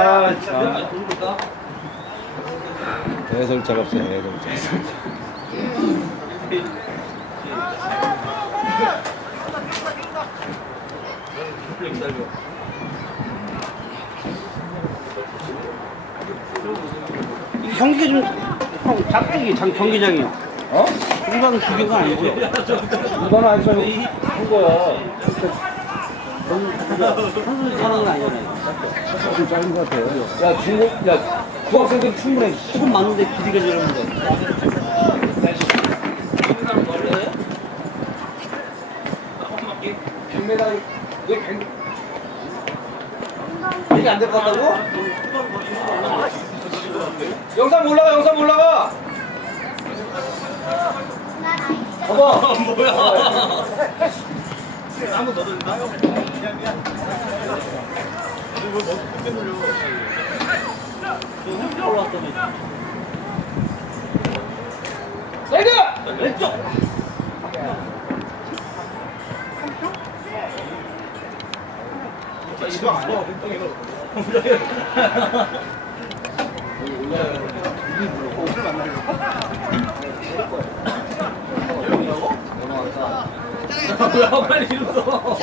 아, 참. 없어요, 해설자. 이 경기가 좀, 형, 작중이 장, 경기장이. 어? 공방 두개가 아니죠? 이건 아니면 한 거야. 선수 사는 건 아니잖아요. 좀 짧은 것 같아요. 야, 중국, 야, 중학생들 충분해. 손 맞는데 길이가 저러는 거. 100m, 이게 100, 이게 안될것 같다고? 영상 올라가, 영상 올라가! 봐봐! 사이드! 왼쪽! 빨리 이rus어. 고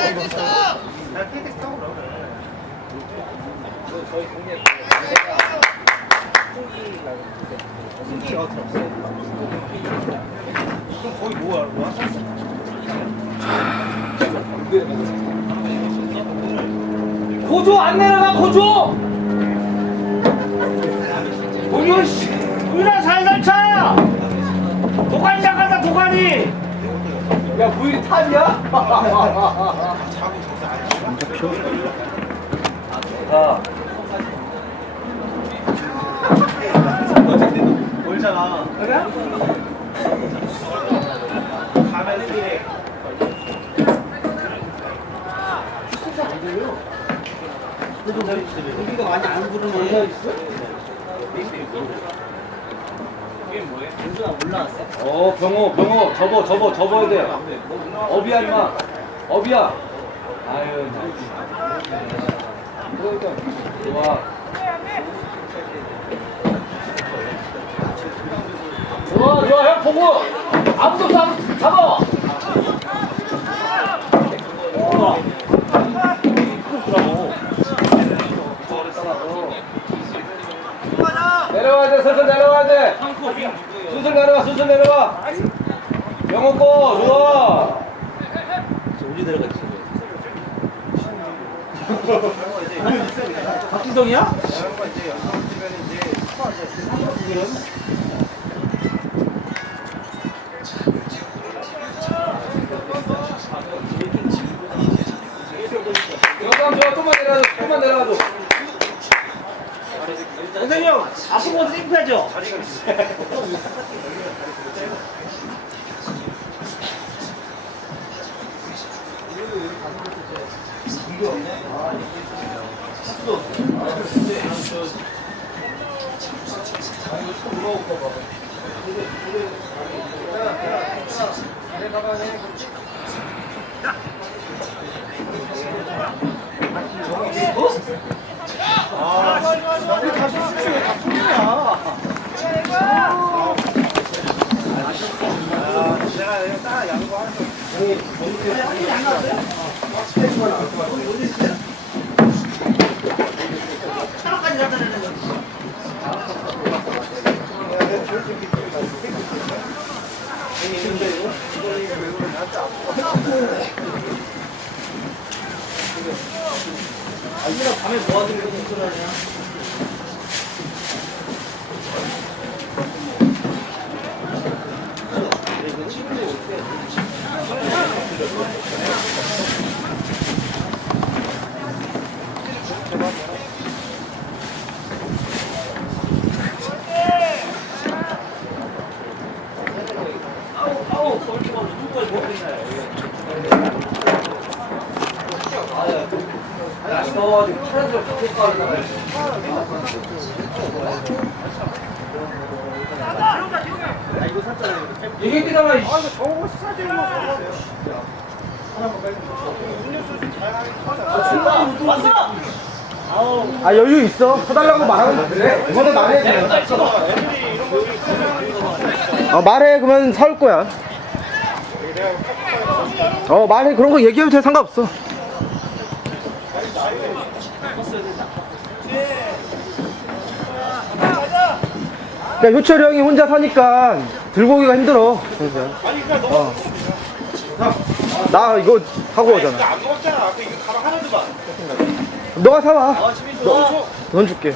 조 안 내려가, 고조! 고조, 씨! 우리랑 살살 차! 도가니 나간다, 도가니! 야, 부일이 탑이야? 자. 멀잖아. 그래? 가면서 해. 그래도 여기가 많이 안 부르네. 연주가 올라왔어? 어, 병호, 병호, 접어, 접어, 접어야 돼. 업이야, 임마. 업이야. 아유, 그러니까, 좋아. 좋아, 좋아, 형 보고. 아무도 잡, 잡아. 내려와야 돼, 슬슬 내려와야 돼. 슬슬 내려와, 슬슬 내려와. 영호 거, 좋아. 어디 들어갔지? 박지성이야? 영감 좋아, 좀만 내려가줘, 좀만 내려가줘. 선생님 형, 아픈 거 땡겨야죠? 우리 다시 수준에 다풀리냐. 내가 내가 딱 양보하는 거. 밤에 뭐 하는 거 공부하냐? 아우 아우 거기 뭐 누구까지 못 했나요? 날씨 더워가지고 파란색 바꿔 가려다가 이게 뛰다가 아 이거 저거 사진 뭐 저거. 음료수 좀 다양하게 찾아. 왔어! 아 여유 있어. 사달라고 말하면 그래? 이번에 말해. 어 말해 그러면 사올 거야. 어 말해 그런 거 얘기해도 돼 상관없어. 그러니까 효철이 형이 혼자 사니까 들고 오기가 힘들어. 그래서. 어. 나 이거 하고 오잖아. 안 먹었잖아. 앞에 이거 가방 하나 줘봐. 너가 사와. 아, 줘. 돈 줄게.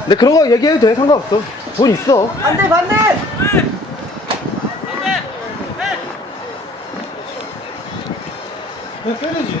근데 그런 거 얘기해도 돼 상관없어. 돈 있어. 반대 반대. 그냥 빼내지.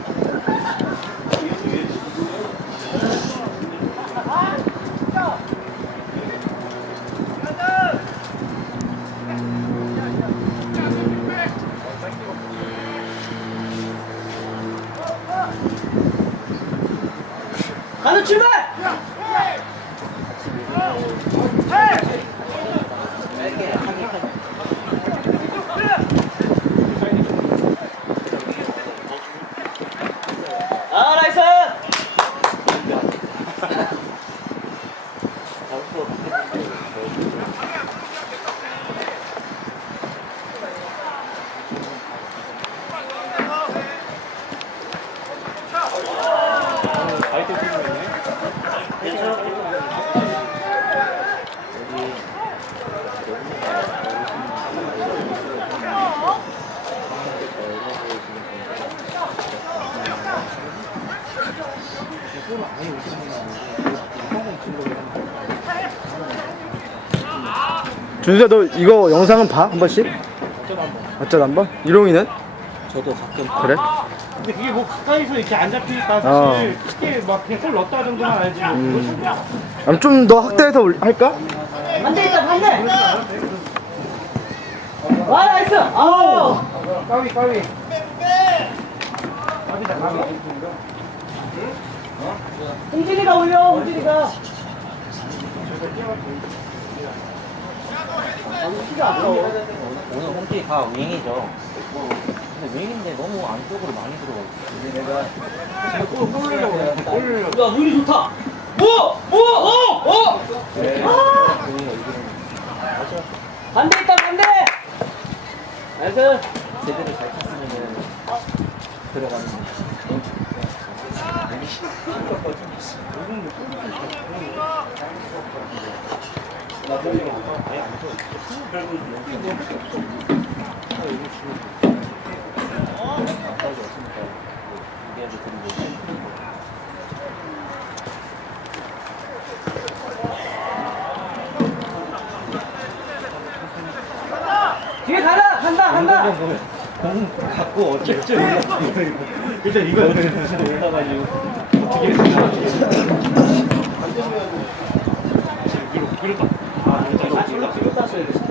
가는 출발. 아 나이스. 준수야 너 이거 영상은 봐? 한 번씩? 어쩌다 한 번? 이롱이는? 저도 가끔. 그래? 근데 그게 뭐 가까이서 이렇게 안 잡히니까 사실 어. 크게 막골 넣었다 정도만 알지. 뭐. 그럼 좀 더 확대해서 올- 할까? 반대 있다 반대. 와 나이스. 아우. 까비 까비. 홍진이가 올려 홍진이가. 오늘 홈팀 다 윙이죠. 근데 윙인데 너무 안쪽으로 많이 들어가고 있어요. 야 우리 좋다. 뭐? 뭐? 어? 어? 아! 반대 있다 반대. 나이스. 제대로 잘 탔으면은 들어가는 거. 뒤에 가자 간다 간다. 갖고 어쨌든 일단 이거 올라가지고 어떻게 위로 위로 가. 아, 진짜 뒤로 뒤로 땄어야 돼.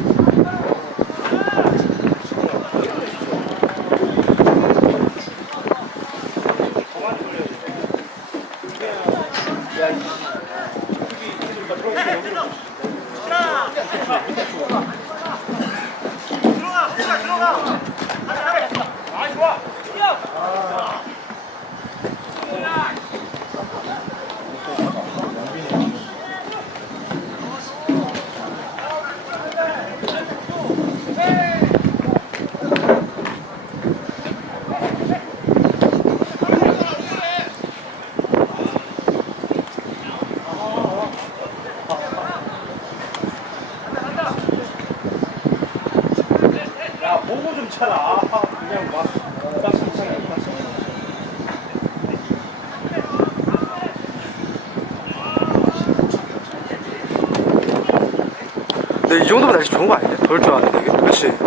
더울 줄 알았는데 이게. 그렇지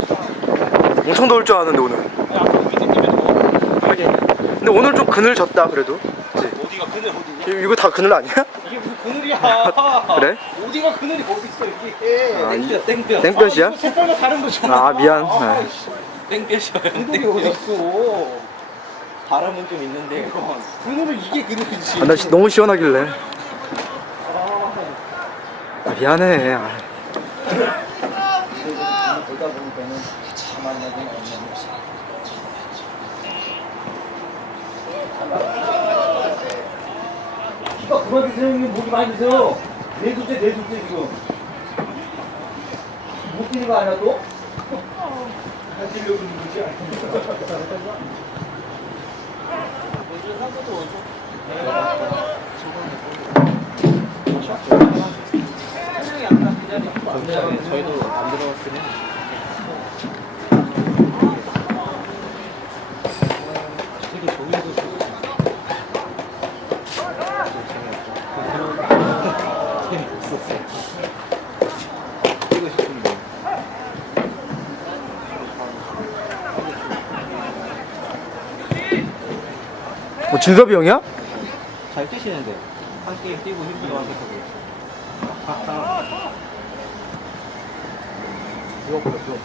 엄청 더울 줄 알았는데 오늘. 하긴. 근데 오늘 좀 그늘 졌다 그래도. 그치? 어디가 그늘 어디냐 이- 이거 다 그늘 아니야? 이게 무슨 그늘이야. 그래? 어디가 그늘이 어디 있어 이게? 아, 이- 땡볕. 땡볕이야? 이거 색깔도 다른 거잖아 아 미안. 아, 땡볕이요. 그늘이 어디 있어? 바람은 좀 있는데. 그늘은 이게 그늘이지. 아, 나 시- 너무 시원하길래. 아, 미안해. 아. 키가 그만 드세요 형님. 목이 많이 드세요. 네 둘째 네 둘째 지금. 못 뛰는 거 아니야 또? 하시려고 그러는 거지? 저희도 안 들어갔으면. 되게 저기도 좀. 재미없었어. 뛰고 싶은데. 뭐 진섭이 형이야? 잘 뛰시는데 한 게임 뛰고 힘들어 하셔서 그렇지.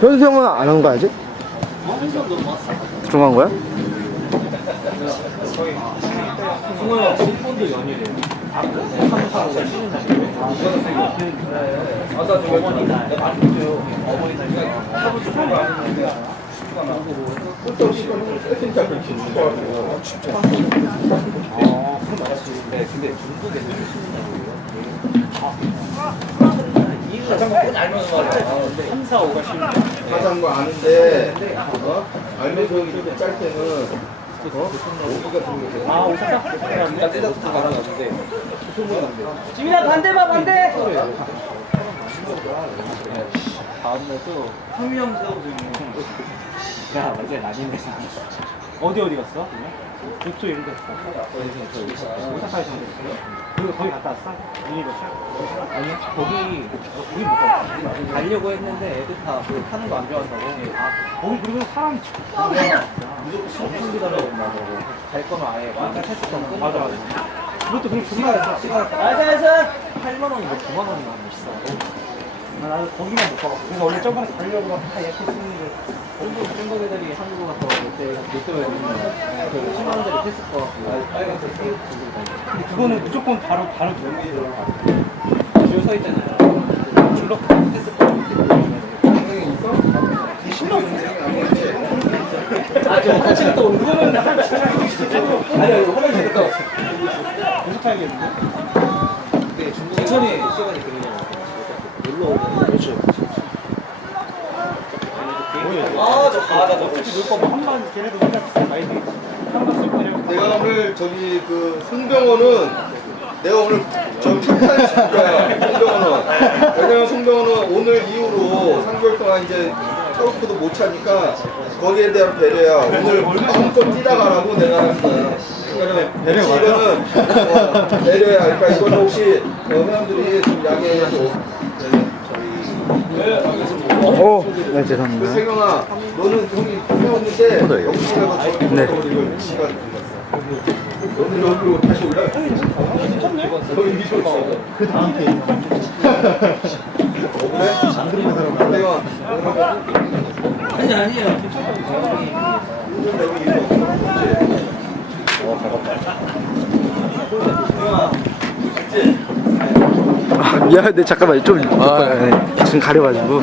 현수 형은 안 한거 아직? 들어간 거야? 승호야 요. 아. 네. 가장 꼭 알면 말이야 3, 4, 5가 쉬는 날. 하자는 거 아는데 어? 알면서 이렇게 짤 때는 아, 오사카? 나 떼다부터 가라가는데. 지민아 반대 봐 반대 다음날 또 황미영 선수 야 맞아 나닌데 어디 어디 갔어? 저쪽 이런 데저 오사카에서 했어요? 그리고 거기 갔다 왔어? 유니버셜? 아니요? 거기 어, 거기 못 갔어. 가려고 했는데 애들 다 그 타는 거 안 좋아한다고. 아 거기 그리고 진짜 무조건 엄청 기다려야 된다고 갈 거면 아예 완전 패스 끊고. 맞아 맞아. 그것도 그냥 시간 시간 나이스 나이스 8만 원인가 9만 원인가 하면 비싸 아, 나는 거기만 못 가봤어. 그래서 원래 저번에 가려고 막다 예약했었는데, 중국, 중국 애들이 한국에 가서 롯데, 롯데가 있는 그 10만 원짜리 패스 꺼갖고, 빨간색 띄우고 근데 그거는 무조건 바로, 바로 들어오게 줄서 있잖아요. 줄로 패스 꺼. 아저 같이 또 그거는 한 아니야 이거 화장실 갔다 왔어 연습해야겠는데? 근데 중국에 천천히 시간이 걸리잖아. 놀러 오면. 그렇죠. 아저 아나 어차피 놀 거면 한번 걔네도 맨날 비싼 많이 되겠지. 한번 쏠 거냐고. 내가 오늘 저기 그 송병호는 내가 오늘 저 칭찬시킬 거야 송병호는 왜냐면 송병호는 오늘 이후로 3개월 동안 이제 타우프도 못 차니까 거기에 대한 배려야 오늘 마음껏 뛰다 가라고 내가 그러니까 배려 이거는 어, 배려야 그러니까 이거는 혹시 어, 회원들이 좀 양해해줘 오, 네그 죄송합니다 세경아 너는 저기 회원인데 영수가 너 저기 네. 시간 들렸어 너는 여기로 다시 올라가 너 이미 좋았어 그 다음 어 그래? 안 들은 사람 세경아 아니 아니야 괜찮아 아, 미안한데 잠깐만 좀 아, 네. 지금 가려가지고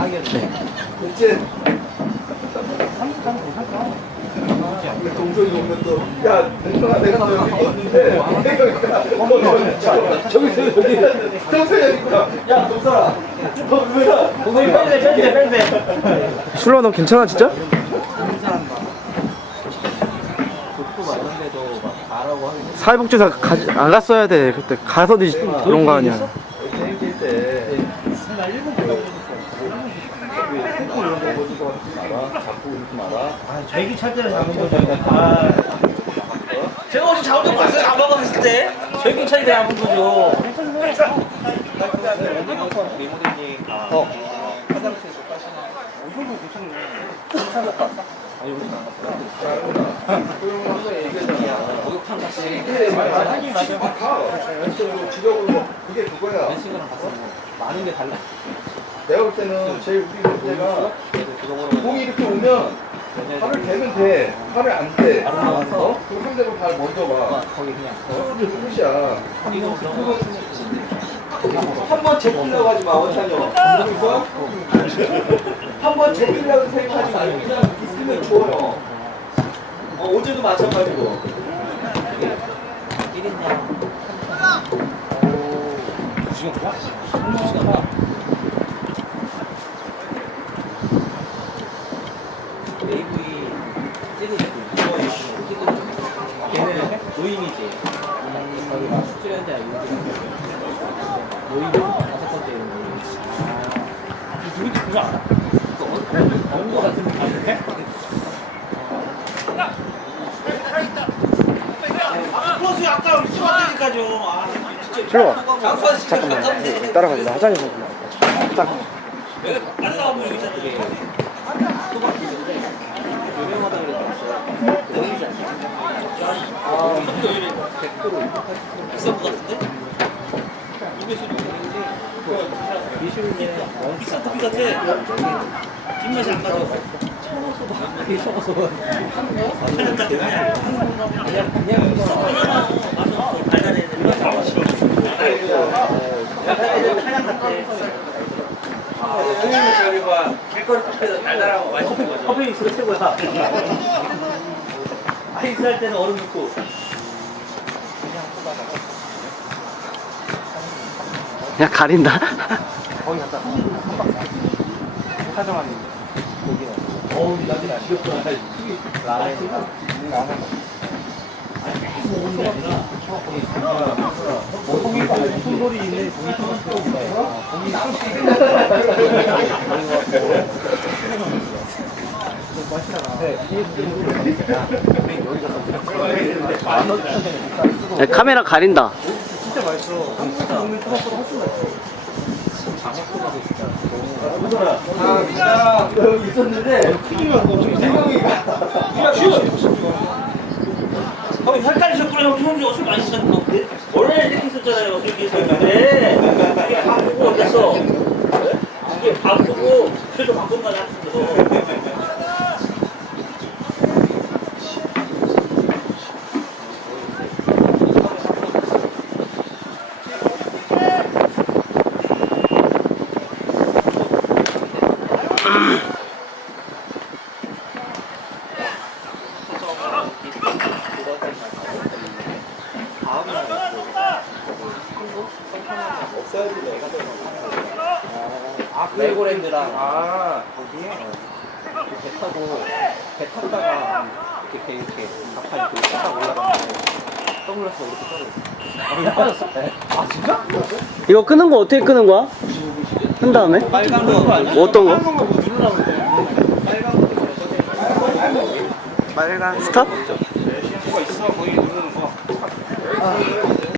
뺀대. 술로 너 괜찮아 진짜? 사회복지사 가지, 안 갔어야 돼 그때 가서도 그런 거 아니야 비행기 때, 때는 잡는 거죠. 아, 제가 어제 잡은 적 봤어요? 안 먹었을 때. 저기 차이 잡은 거죠. 그거야. 내가 볼 때는 제일 우리 문제가 공이 이렇게 오면 팔을 대면 돼. 팔을 안 대. 어? 그 상대로 발 먼저 봐. 거기 그냥. 어? 이게 끝이야. 한번 제끼려고 하지 마, 원찬이 형. 그래서 한번 제끼려고 생각하지 말고 그냥 있으면 좋아요. 어, 어제도 마찬가지고. 2시간 걔네는 노임이지. 거기가 수련자 노임 다섯 번째 노임. 누군지 그거 알아? 어느 거 같은 거 아닌데? 플러스 아까 시간되니까 좀. 아, 진짜. 술로 잠깐만 잠깐만 따라가자 나 화장실 좀 딱. 안 나오면 여기 있잖아. 비싼 거 같은데? 커피 같아. 입맛이 안 맞아. 그냥 딱 그냥. 그냥 썩어잖아. 맞아. 달달해. 달달해. 저기 봐. 길거리 카페에서 달달하고 맛있는 거죠. 커피 최고야. 아이스 할 때는 얼음 넣고. 그냥 가린다. 거기 갔다 어우 라멘 라멘 무슨 소리 있네 야, 카메라 가린다 진짜 맛있어 한국 먹는 토마토가 훨씬 맛있어 진짜 아, 미나 여기 있었는데 크기만 너무 생각이가 형 헷갈리셨구나. 형 처음에 술 많이 드셨나 본데? 원래 이렇게 있었잖아요. 그렇게 있었는데. 이게 바꾸고 어땠어? 이게 바꾸고 표도 바꾼 거 같은데. 아 레고랜드랑 아, 거기에 어, 배 타고 배 탔다가 이렇게 배 이렇게 가판이 이렇게 딱 올라가면 선글라스 이렇게 떨어져. 아, 빠졌어? 아 진짜? 이거 끄는 거 어떻게 끄는 거야? 한 다음에? 빨간 거 아니야? 어떤 거? 뭐 누르라고 그래. 빨간 스탑? 뭐가 있어 거기 누르는 거.